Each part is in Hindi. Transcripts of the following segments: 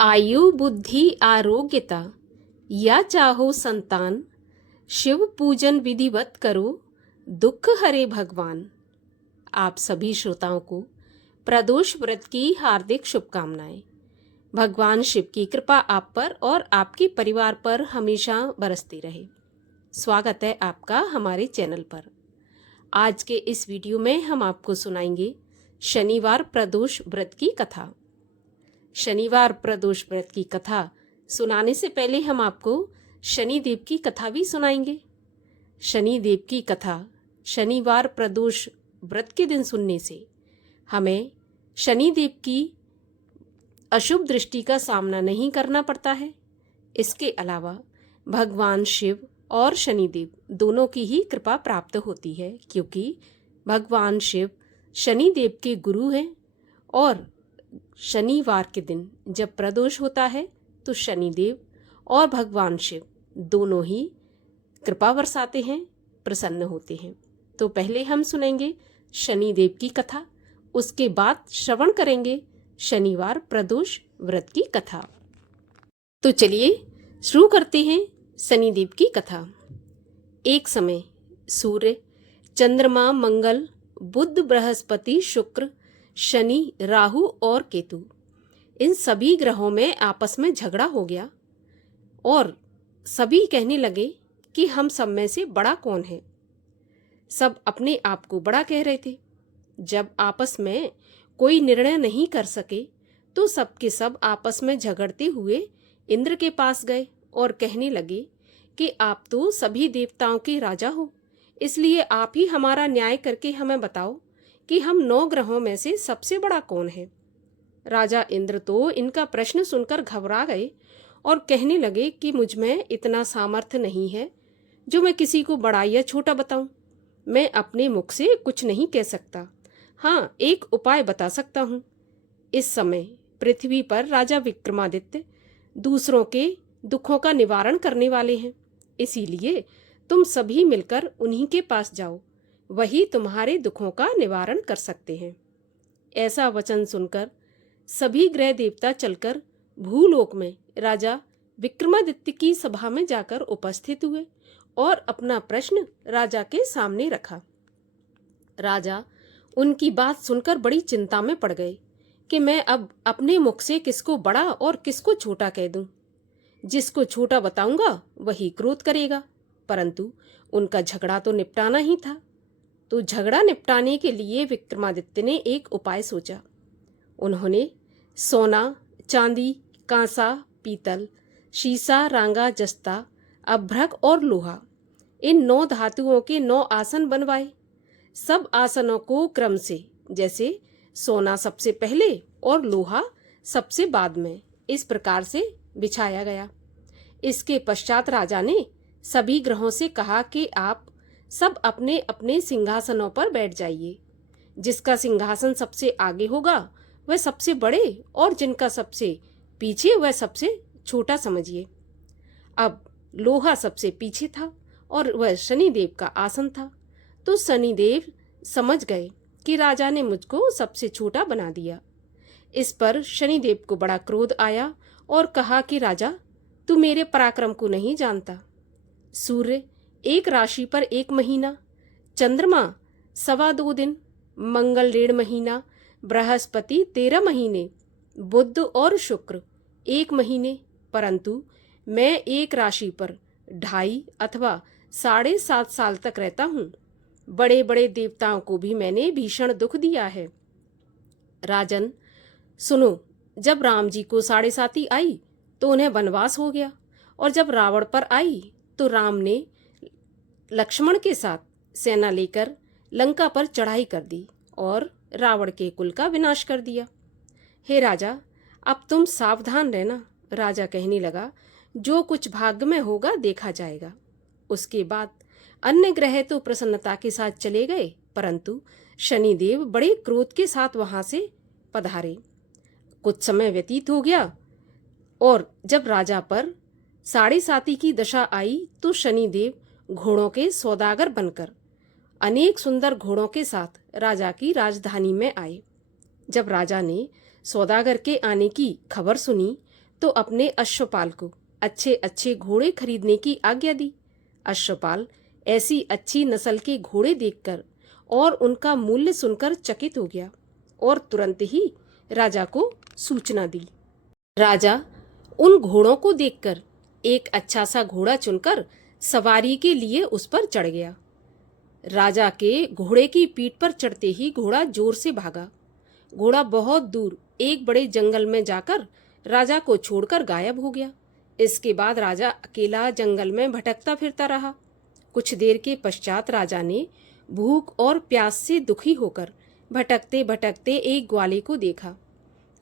आयु बुद्धि आरोग्यता या चाहो संतान, शिव पूजन विधिवत करो, दुख हरे भगवान। आप सभी श्रोताओं को प्रदोष व्रत की हार्दिक शुभकामनाएं। भगवान शिव की कृपा आप पर और आपके परिवार पर हमेशा बरसती रहे। स्वागत है आपका हमारे चैनल पर। आज के इस वीडियो में हम आपको सुनाएंगे शनिवार प्रदोष व्रत की कथा। शनिवार प्रदोष व्रत की कथा सुनाने से पहले हम आपको शनिदेव की कथा भी सुनाएंगे। शनिदेव की कथा शनिवार प्रदोष व्रत के दिन सुनने से हमें शनिदेव की अशुभ दृष्टि का सामना नहीं करना पड़ता है। इसके अलावा भगवान शिव और शनिदेव दोनों की ही कृपा प्राप्त होती है, क्योंकि भगवान शिव शनिदेव के गुरु हैं और शनिवार के दिन जब प्रदोष होता है तो शनिदेव और भगवान शिव दोनों ही कृपा बरसाते हैं, प्रसन्न होते हैं। तो पहले हम सुनेंगे शनिदेव की कथा, उसके बाद श्रवण करेंगे शनिवार प्रदोष व्रत की कथा। तो चलिए शुरू करते हैं शनिदेव की कथा। एक समय सूर्य, चंद्रमा, मंगल, बुध, बृहस्पति, शुक्र, शनि, राहु और केतु, इन सभी ग्रहों में आपस में झगड़ा हो गया और सभी कहने लगे कि हम सब में से बड़ा कौन है। सब अपने आप को बड़ा कह रहे थे। जब आपस में कोई निर्णय नहीं कर सके तो सबके सब आपस में झगड़ते हुए इंद्र के पास गए और कहने लगे कि आप तो सभी देवताओं के राजा हो, इसलिए आप ही हमारा न्याय करके हमें बताओ कि हम 9 ग्रहों में से सबसे बड़ा कौन है। राजा इंद्र तो इनका प्रश्न सुनकर घबरा गए और कहने लगे कि मुझ में इतना सामर्थ्य नहीं है जो मैं किसी को बड़ा या छोटा बताऊं। मैं अपने मुख से कुछ नहीं कह सकता। हाँ, एक उपाय बता सकता हूँ। इस समय पृथ्वी पर राजा विक्रमादित्य दूसरों के दुखों का निवारण करने वाले हैं, इसीलिए तुम सभी मिलकर उन्हीं के पास जाओ, वही तुम्हारे दुखों का निवारण कर सकते हैं। ऐसा वचन सुनकर सभी ग्रह देवता चलकर भूलोक में राजा विक्रमादित्य की सभा में जाकर उपस्थित हुए और अपना प्रश्न राजा के सामने रखा। राजा उनकी बात सुनकर बड़ी चिंता में पड़ गए कि मैं अब अपने मुख से किसको बड़ा और किसको छोटा कह दूं। जिसको छोटा बताऊंगा वही क्रोध करेगा, परंतु उनका झगड़ा तो निपटाना ही था। तो झगड़ा निपटाने के लिए विक्रमादित्य ने एक उपाय सोचा। उन्होंने सोना, चांदी, कांसा, पीतल, शीशा, रांगा, जस्ता, अभ्रक और लोहा, इन 9 धातुओं के 9 आसन बनवाए। सब आसनों को क्रम से, जैसे सोना सबसे पहले और लोहा सबसे बाद में, इस प्रकार से बिछाया गया। इसके पश्चात राजा ने सभी ग्रहों से कहा कि आप सब अपने अपने सिंहासनों पर बैठ जाइए। जिसका सिंहासन सबसे आगे होगा वह सबसे बड़े और जिनका सबसे पीछे वह सबसे छोटा समझिए। अब लोहा सबसे पीछे था और वह शनिदेव का आसन था, तो शनिदेव समझ गए कि राजा ने मुझको सबसे छोटा बना दिया। इस पर शनिदेव को बड़ा क्रोध आया और कहा कि राजा, तू मेरे पराक्रम को नहीं जानता। सूर्य 1 राशि पर 1 महीना, चंद्रमा 2.25 दिन, मंगल 1.5 महीना, बृहस्पति 13 महीने, बुध और शुक्र 1 महीने, परंतु मैं 1 राशि पर 2.5 अथवा 7.5 साल तक रहता हूँ। बड़े बड़े देवताओं को भी मैंने भीषण दुख दिया है। राजन सुनो, जब राम जी को 7.5 आई तो उन्हें वनवास हो गया, और जब रावण पर आई तो राम ने लक्ष्मण के साथ सेना लेकर लंका पर चढ़ाई कर दी और रावण के कुल का विनाश कर दिया। हे राजा, अब तुम सावधान रहना। राजा कहने लगा, जो कुछ भाग्य में होगा देखा जाएगा। उसके बाद अन्य ग्रह तो प्रसन्नता के साथ चले गए, परंतु शनिदेव बड़े क्रोध के साथ वहां से पधारे। कुछ समय व्यतीत हो गया और जब राजा पर 7.5 की दशा आई तो शनिदेव घोड़ों के सौदागर बनकर अनेक सुंदर घोड़ों के साथ राजा की राजधानी में आए। जब राजा ने सौदागर के आने की खबर सुनी तो अपने अश्वपाल को अच्छे अच्छे घोड़े खरीदने की आज्ञा दी। अश्वपाल ऐसी अच्छी नस्ल के घोड़े देखकर और उनका मूल्य सुनकर चकित हो गया और तुरंत ही राजा को सूचना दी। राजा उन घोड़ों को देखकर एक अच्छा सा घोड़ा चुनकर सवारी के लिए उस पर चढ़ गया। राजा के घोड़े की पीठ पर चढ़ते ही घोड़ा जोर से भागा। घोड़ा बहुत दूर एक बड़े जंगल में जाकर राजा को छोड़कर गायब हो गया। इसके बाद राजा अकेला जंगल में भटकता फिरता रहा। कुछ देर के पश्चात राजा ने भूख और प्यास से दुखी होकर भटकते भटकते एक ग्वाले को देखा।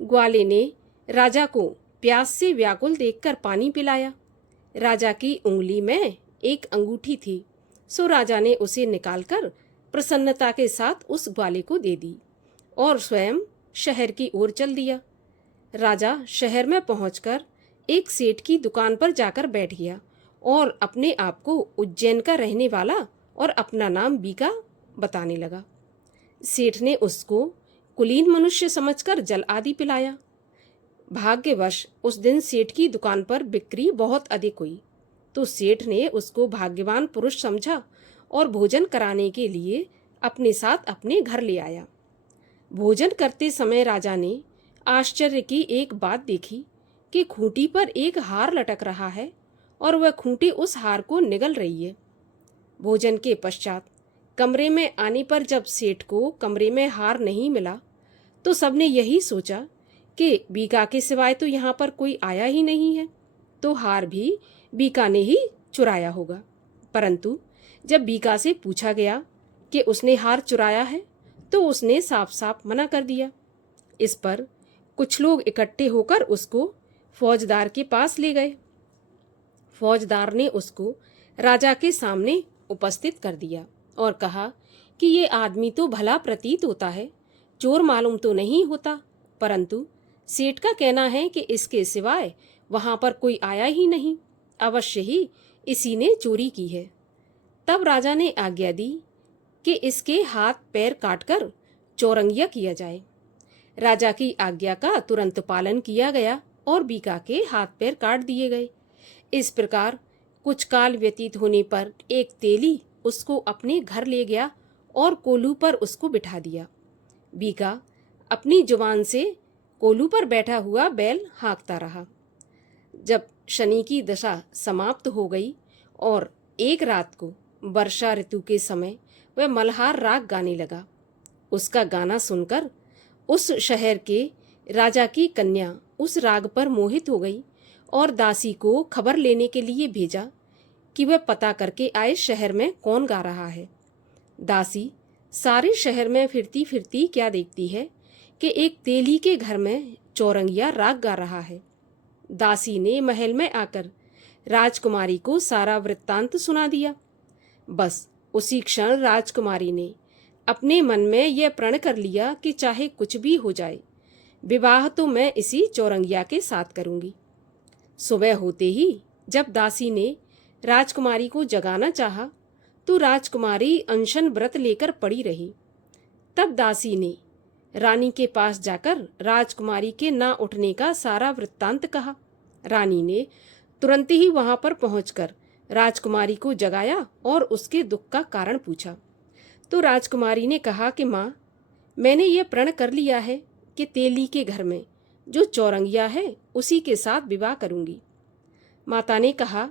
ग्वाले ने राजा को प्यास से व्याकुल देखकर पानी पिलाया। राजा की उंगली में एक अंगूठी थी, सो राजा ने उसे निकालकर प्रसन्नता के साथ उस ग्वाले को दे दी और स्वयं शहर की ओर चल दिया। राजा शहर में पहुंचकर एक सेठ की दुकान पर जाकर बैठ गया और अपने आप को उज्जैन का रहने वाला और अपना नाम बीका बताने लगा। सेठ ने उसको कुलीन मनुष्य समझकर जल आदि पिलाया। भाग्यवश उस दिन सेठ की दुकान पर बिक्री बहुत अधिक हुई, तो सेठ ने उसको भाग्यवान पुरुष समझा और भोजन कराने के लिए अपने साथ अपने घर ले आया। भोजन करते समय राजा ने आश्चर्य की एक बात देखी कि खूंटी पर एक हार लटक रहा है और वह खूंटी उस हार को निगल रही है। भोजन के पश्चात कमरे में आने पर जब सेठ को कमरे में हार नहीं मिला तो सबने यही सोचा कि बीका के सिवाय तो यहाँ पर कोई आया ही नहीं है, तो हार भी बीका ने ही चुराया होगा। परंतु जब बीका से पूछा गया कि उसने हार चुराया है तो उसने साफ साफ मना कर दिया। इस पर कुछ लोग इकट्ठे होकर उसको फौजदार के पास ले गए। फौजदार ने उसको राजा के सामने उपस्थित कर दिया और कहा कि ये आदमी तो भला प्रतीत होता है, चोर मालूम तो नहीं होता, परंतु सेठ का कहना है कि इसके सिवाय वहां पर कोई आया ही नहीं, अवश्य ही इसी ने चोरी की है। तब राजा ने आज्ञा दी कि इसके हाथ पैर काटकर चौरंगिया किया जाए। राजा की आज्ञा का तुरंत पालन किया गया और बीका के हाथ पैर काट दिए गए। इस प्रकार कुछ काल व्यतीत होने पर एक तेली उसको अपने घर ले गया और कोलू पर उसको बिठा दिया। बीका अपनी जुबान से कोलू पर बैठा हुआ बैल हाँकता रहा। जब शनि की दशा समाप्त हो गई और एक रात को वर्षा ऋतु के समय वह मल्हार राग गाने लगा। उसका गाना सुनकर उस शहर के राजा की कन्या उस राग पर मोहित हो गई और दासी को खबर लेने के लिए भेजा कि वह पता करके आए शहर में कौन गा रहा है। दासी सारे शहर में फिरती फिरती क्या देखती है कि एक तेली के घर में चौरंगिया राग गा रहा है। दासी ने महल में आकर राजकुमारी को सारा वृत्तांत सुना दिया। बस उसी क्षण राजकुमारी ने अपने मन में यह प्रण कर लिया कि चाहे कुछ भी हो जाए, विवाह तो मैं इसी चौरंगिया के साथ करूंगी। सुबह होते ही जब दासी ने राजकुमारी को जगाना चाहा तो राजकुमारी अनशन व्रत लेकर पड़ी रही। तब दासी ने रानी के पास जाकर राजकुमारी के ना उठने का सारा वृत्तांत कहा। रानी ने तुरंत ही वहां पर पहुंचकर राजकुमारी को जगाया और उसके दुख का कारण पूछा। तो राजकुमारी ने कहा कि माँ, मैंने यह प्रण कर लिया है कि तेली के घर में जो चौरंगिया है उसी के साथ विवाह करूंगी। माता ने कहा,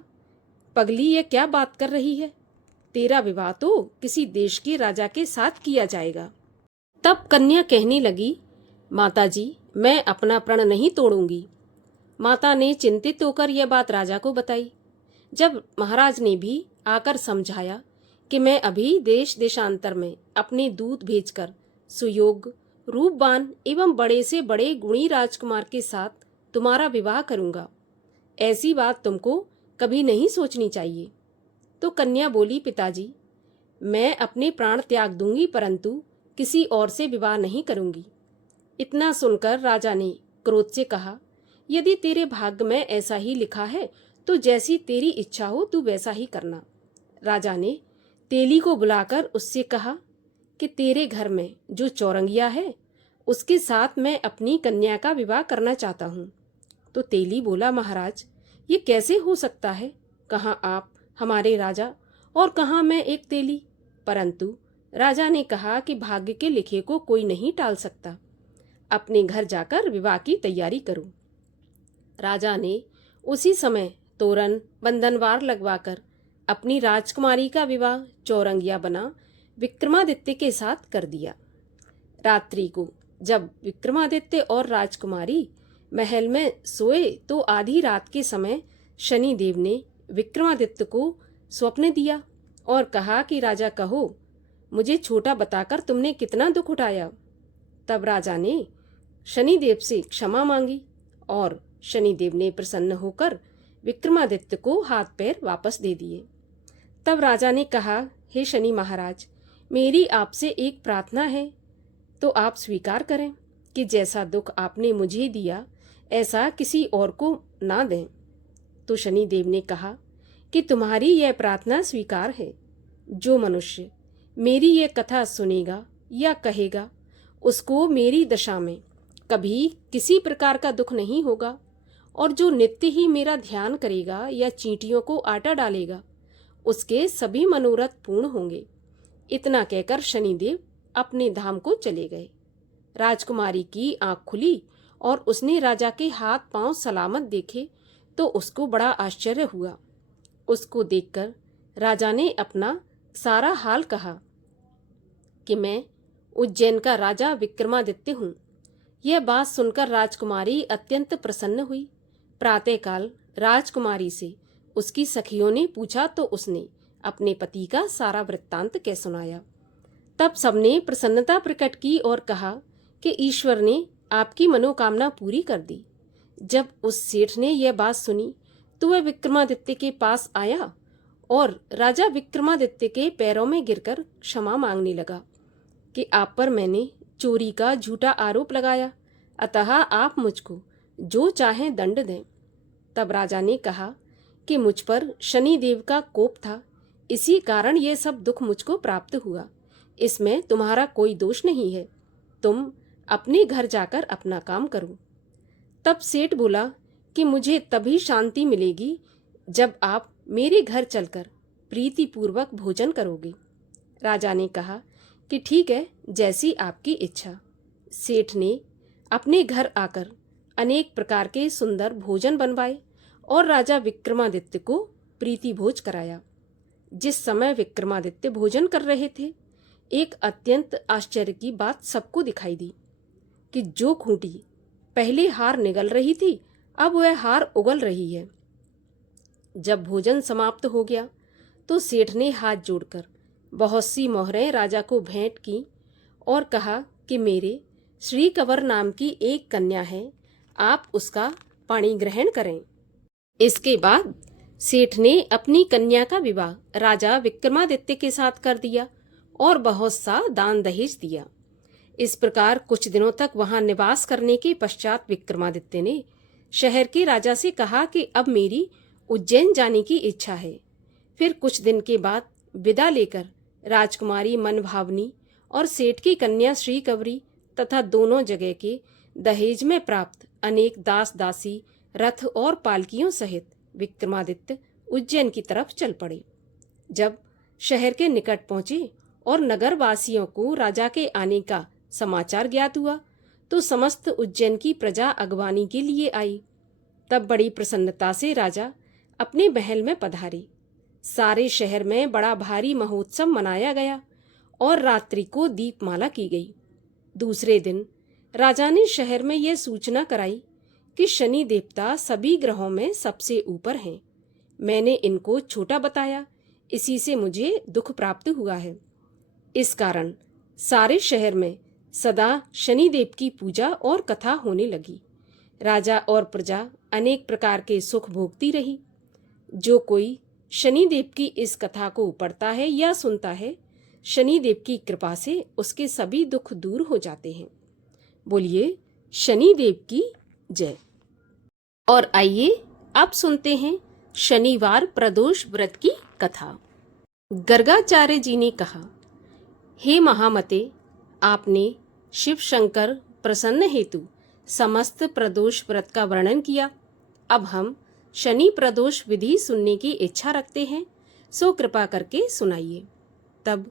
पगली ये क्या बात कर रही है, तेरा विवाह तो किसी देश के राजा के साथ किया जाएगा। तब कन्या कहने लगी, माताजी, मैं अपना प्रण नहीं तोड़ूंगी। माता ने चिंतित होकर यह बात राजा को बताई। जब महाराज ने भी आकर समझाया कि मैं अभी देश देशांतर में अपने दूत भेजकर सुयोग्य, रूपवान एवं बड़े से बड़े गुणी राजकुमार के साथ तुम्हारा विवाह करूंगा, ऐसी बात तुमको कभी नहीं सोचनी चाहिए। तो कन्या बोली, पिताजी, मैं अपने प्राण त्याग दूंगी परंतु किसी और से विवाह नहीं करूंगी। इतना सुनकर राजा ने क्रोध से कहा, यदि तेरे भाग्य में ऐसा ही लिखा है तो जैसी तेरी इच्छा हो तू वैसा ही करना। राजा ने तेली को बुलाकर उससे कहा कि तेरे घर में जो चौरंगिया है उसके साथ मैं अपनी कन्या का विवाह करना चाहता हूँ। तो तेली बोला, महाराज ये कैसे हो सकता है? कहाँ आप हमारे राजा और कहाँ मैं एक तेली। परंतु राजा ने कहा कि भाग्य के लिखे को कोई नहीं टाल सकता, अपने घर जाकर विवाह की तैयारी करो। राजा ने उसी समय तोरण बंधनवार लगवाकर अपनी राजकुमारी का विवाह चौरंगिया बना विक्रमादित्य के साथ कर दिया। रात्रि को जब विक्रमादित्य और राजकुमारी महल में सोए तो आधी रात के समय शनिदेव ने विक्रमादित्य को स्वप्न दिया और कहा कि राजा कहो, मुझे छोटा बताकर तुमने कितना दुख उठाया। तब राजा ने शनिदेव से क्षमा मांगी और शनिदेव ने प्रसन्न होकर विक्रमादित्य को हाथ पैर वापस दे दिए। तब राजा ने कहा, हे शनि महाराज, मेरी आपसे एक प्रार्थना है, तो आप स्वीकार करें कि जैसा दुख आपने मुझे दिया ऐसा किसी और को ना दें। तो शनिदेव ने कहा कि तुम्हारी यह प्रार्थना स्वीकार है। जो मनुष्य मेरी यह कथा सुनेगा या कहेगा उसको मेरी दशा में कभी किसी प्रकार का दुख नहीं होगा, और जो नित्य ही मेरा ध्यान करेगा या चींटियों को आटा डालेगा उसके सभी मनोरथ पूर्ण होंगे। इतना कहकर शनिदेव अपने धाम को चले गए। राजकुमारी की आंख खुली और उसने राजा के हाथ पांव सलामत देखे तो उसको बड़ा आश्चर्य हुआ। उसको देखकर राजा ने अपना सारा हाल कहा कि मैं उज्जैन का राजा विक्रमादित्य हूँ। यह बात सुनकर राजकुमारी अत्यंत प्रसन्न हुई। प्रातःकाल राजकुमारी से उसकी सखियों ने पूछा तो उसने अपने पति का सारा वृत्तांत कह सुनाया। तब सबने प्रसन्नता प्रकट की और कहा कि ईश्वर ने आपकी मनोकामना पूरी कर दी। जब उस सेठ ने यह बात सुनी तो वह विक्रमादित्य के पास आया और राजा विक्रमादित्य के पैरों में गिरकर क्षमा मांगने लगा कि आप पर मैंने चोरी का झूठा आरोप लगाया, अतः आप मुझको जो चाहें दंड दें। तब राजा ने कहा कि मुझ पर शनिदेव का कोप था, इसी कारण ये सब दुख मुझको प्राप्त हुआ। इसमें तुम्हारा कोई दोष नहीं है, तुम अपने घर जाकर अपना काम करो। तब सेठ बोला कि मुझे तभी शांति मिलेगी जब आप मेरे घर चलकर प्रीतिपूर्वक भोजन करोगे। राजा ने कहा कि ठीक है, जैसी आपकी इच्छा। सेठ ने अपने घर आकर अनेक प्रकार के सुंदर भोजन बनवाए और राजा विक्रमादित्य को प्रीति भोज कराया। जिस समय विक्रमादित्य भोजन कर रहे थे, एक अत्यंत आश्चर्य की बात सबको दिखाई दी कि जो खूंटी पहले हार निगल रही थी, अब वह हार उगल रही है। जब भोजन समाप्त हो गया तो सेठ ने हाथ जोड़कर बहुत सी मोहरें राजा को भेंट की और कहा कि मेरे श्री कंवर नाम की एक कन्या है, आप उसका पाणी ग्रहण करें। इसके बाद सेठ ने अपनी कन्या का विवाह राजा विक्रमादित्य के साथ कर दिया और बहुत सा दान दहेज दिया। इस प्रकार कुछ दिनों तक वहां निवास करने के पश्चात विक्रमादित्य ने शहर के राजा से कहा कि अब मेरी उज्जैन जाने की इच्छा है। फिर कुछ दिन के बाद विदा लेकर राजकुमारी मनभावनी और सेठ की कन्या श्री कंवरी तथा दोनों जगह के दहेज में प्राप्त अनेक दास दासी रथ और पालकियों सहित विक्रमादित्य उज्जैन की तरफ चल पड़े। जब शहर के निकट पहुंचे और नगर वासियों को राजा के आने का समाचार ज्ञात हुआ तो समस्त उज्जैन की प्रजा अगवानी के लिए आई। तब बड़ी प्रसन्नता से राजा अपने महल में पधारे। सारे शहर में बड़ा भारी महोत्सव मनाया गया और रात्रि को दीपमाला की गई। दूसरे दिन राजा ने शहर में यह सूचना कराई कि शनि देवता सभी ग्रहों में सबसे ऊपर हैं। मैंने इनको छोटा बताया, इसी से मुझे दुख प्राप्त हुआ है। इस कारण सारे शहर में सदा शनिदेव की पूजा और कथा होने लगी। राजा और प्रजा अनेक प्रकार के सुख भोगती रही। जो कोई शनिदेव की इस कथा को पढ़ता है या सुनता है, शनिदेव की कृपा से उसके सभी दुख दूर हो जाते हैं। बोलिए शनिदेव की जय। और आइए अब सुनते हैं शनिवार प्रदोष व्रत की कथा। गर्गाचार्य जी ने कहा, हे महामते, आपने शिव शंकर प्रसन्न हेतु समस्त प्रदोष व्रत का वर्णन किया। अब हम शनि प्रदोष विधि सुनने की इच्छा रखते हैं, सो कृपा करके सुनाइए। तब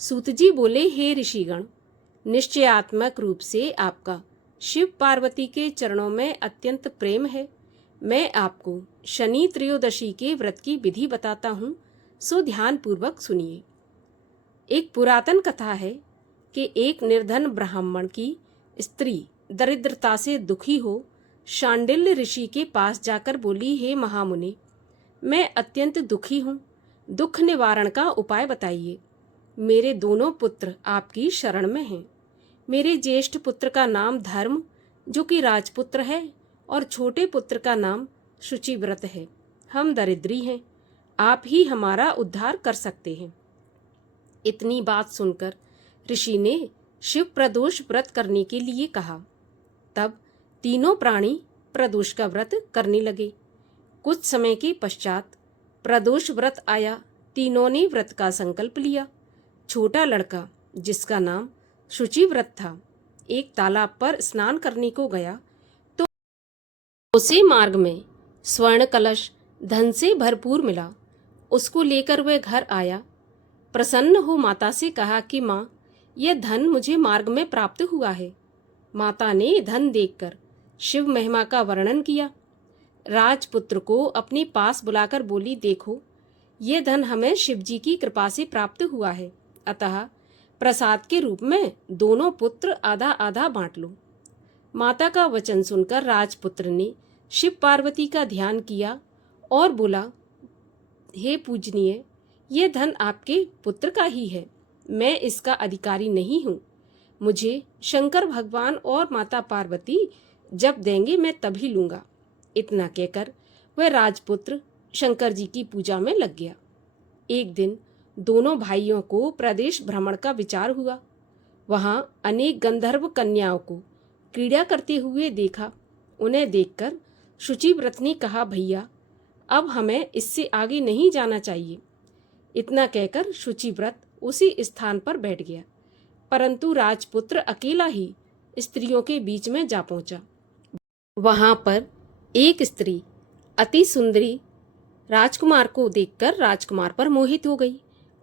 सूत जी बोले, हे ऋषिगण, निश्चयात्मक रूप से आपका शिव पार्वती के चरणों में अत्यंत प्रेम है। मैं आपको शनि त्रयोदशी के व्रत की विधि बताता हूँ, सो ध्यान पूर्वक सुनिए। एक पुरातन कथा है कि एक निर्धन ब्राह्मण की स्त्री दरिद्रता से दुखी हो शांडिल्य ऋषि के पास जाकर बोली, हे महामुनि, मैं अत्यंत दुखी हूँ, दुख निवारण का उपाय बताइए। मेरे दोनों पुत्र आपकी शरण में हैं। मेरे ज्येष्ठ पुत्र का नाम धर्म, जो कि राजपुत्र है, और छोटे पुत्र का नाम शुचिव्रत है। हम दरिद्री हैं, आप ही हमारा उद्धार कर सकते हैं। इतनी बात सुनकर ऋषि ने शिव प्रदोष व्रत करने के लिए कहा। तब तीनों प्राणी प्रदोष का व्रत करने लगे। कुछ समय के पश्चात प्रदोष व्रत आया। तीनों ने व्रत का संकल्प लिया। छोटा लड़का, जिसका नाम शुचिव्रत था, एक तालाब पर स्नान करने को गया तो उसे मार्ग में स्वर्ण कलश धन से भरपूर मिला। उसको लेकर वह घर आया। प्रसन्न हो माता से कहा कि माँ, यह धन मुझे मार्ग में प्राप्त हुआ है। माता ने धन देखकर शिव महिमा का वर्णन किया। राजपुत्र को अपने पास बुलाकर बोली, देखो, यह धन हमें शिवजी की कृपा से प्राप्त हुआ है, अतः प्रसाद के रूप में दोनों पुत्र आधा आधा बांट लो। माता का वचन सुनकर राजपुत्र ने शिव पार्वती का ध्यान किया और बोला, हे पूजनीय, यह धन आपके पुत्र का ही है, मैं इसका अधिकारी नहीं हूँ। मुझे शंकर भगवान और माता पार्वती जब देंगे मैं तभी लूंगा। इतना कहकर वह राजपुत्र शंकर जी की पूजा में लग गया। एक दिन दोनों भाइयों को प्रदेश भ्रमण का विचार हुआ। वहां अनेक गंधर्व कन्याओं को क्रीड़ा करते हुए देखा। उन्हें देखकर शुचिव्रत ने कहा, भैया, अब हमें इससे आगे नहीं जाना चाहिए। इतना कहकर शुचिव्रत उसी स्थान पर बैठ गया, परंतु राजपुत्र अकेला ही स्त्रियों के बीच में जा पहुंचा। वहां पर एक स्त्री अति सुंदरी राजकुमार को देखकर राजकुमार पर मोहित हो गई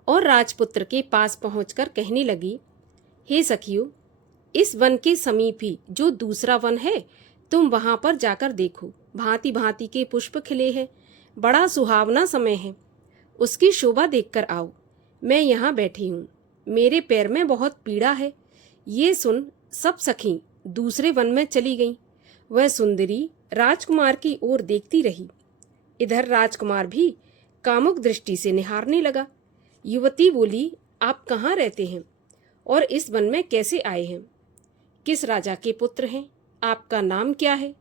और राजपुत्र के पास पहुंचकर कहने लगी, हे सखियों, इस वन के समीप ही जो दूसरा वन है, तुम वहां पर जाकर देखो। भांति भांति के पुष्प खिले हैं, बड़ा सुहावना समय है, उसकी शोभा देखकर आओ। मैं यहाँ बैठी हूँ, मेरे पैर में बहुत पीड़ा है। ये सुन सब सखी दूसरे वन में चली गईं। वह सुंदरी राजकुमार की ओर देखती रही। इधर राजकुमार भी कामुक दृष्टि से निहारने लगा। युवती बोली, आप कहाँ रहते हैं और इस वन में कैसे आए हैं? किस राजा के पुत्र हैं? आपका नाम क्या है?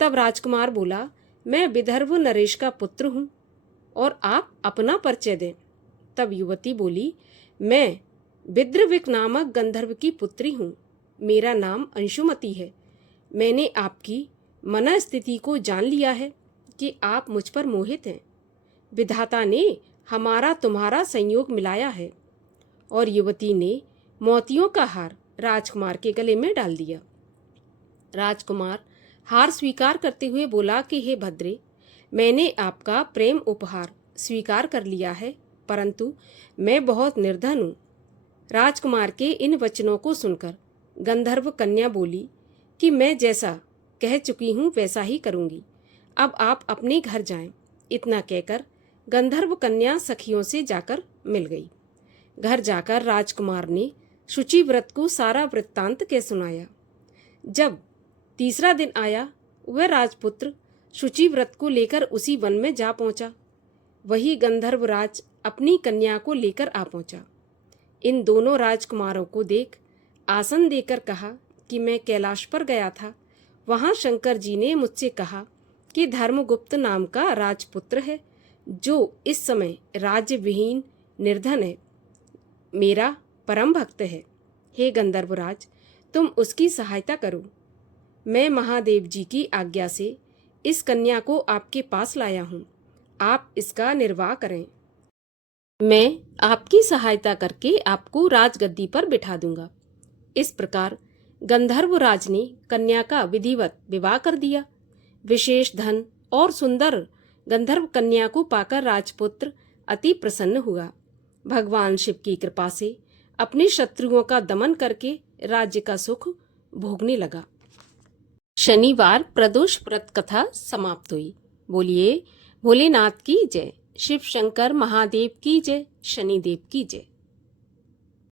तब राजकुमार बोला, मैं विदर्भ नरेश का पुत्र हूँ, और आप अपना परिचय दें। तब युवती बोली, मैं विद्रविक नामक गंधर्व की पुत्री हूँ, मेरा नाम अंशुमती है। मैंने आपकी मन स्थिति को जान लिया है कि आप मुझ पर मोहित हैं। विधाता ने हमारा तुम्हारा संयोग मिलाया है। और युवती ने मोतियों का हार राजकुमार के गले में डाल दिया। राजकुमार हार स्वीकार करते हुए बोला कि हे भद्रे, मैंने आपका प्रेम उपहार स्वीकार कर लिया है, परंतु मैं बहुत निर्धन हूँ। राजकुमार के इन वचनों को सुनकर गंधर्व कन्या बोली कि मैं जैसा कह चुकी हूँ वैसा ही करूँगी, अब आप अपने घर जाएं। इतना कहकर गंधर्व कन्या सखियों से जाकर मिल गई। घर जाकर राजकुमार ने शुचिव्रत को सारा वृत्तांत कह सुनाया। जब तीसरा दिन आया, वह राजपुत्र शुचिव्रत को लेकर उसी वन में जा पहुंचा। वही गंधर्वराज अपनी कन्या को लेकर आ पहुंचा। इन दोनों राजकुमारों को देख आसन देकर कहा कि मैं कैलाश पर गया था। वहां शंकर जी ने मुझसे कहा कि धर्मगुप्त नाम का राजपुत्र है, जो इस समय राज्य विहीन निर्धन है, मेरा परम भक्त है। हे गंधर्वराज, तुम उसकी सहायता करो। मैं महादेव जी की आज्ञा से इस कन्या को आपके पास लाया हूँ, आप इसका निर्वाह करें। मैं आपकी सहायता करके आपको राजगद्दी पर बिठा दूंगा। इस प्रकार गंधर्वराज ने कन्या का विधिवत विवाह कर दिया। विशेष धन और सुंदर गंधर्व कन्या को पाकर राजपुत्र अति प्रसन्न हुआ। भगवान शिव की कृपा से अपने शत्रुओं का दमन करके राज्य का सुख भोगने लगा। शनिवार प्रदोष व्रत कथा समाप्त हुई। बोलिए भोलेनाथ की जय, शिव शंकर महादेव की जय, शनिदेव की जय।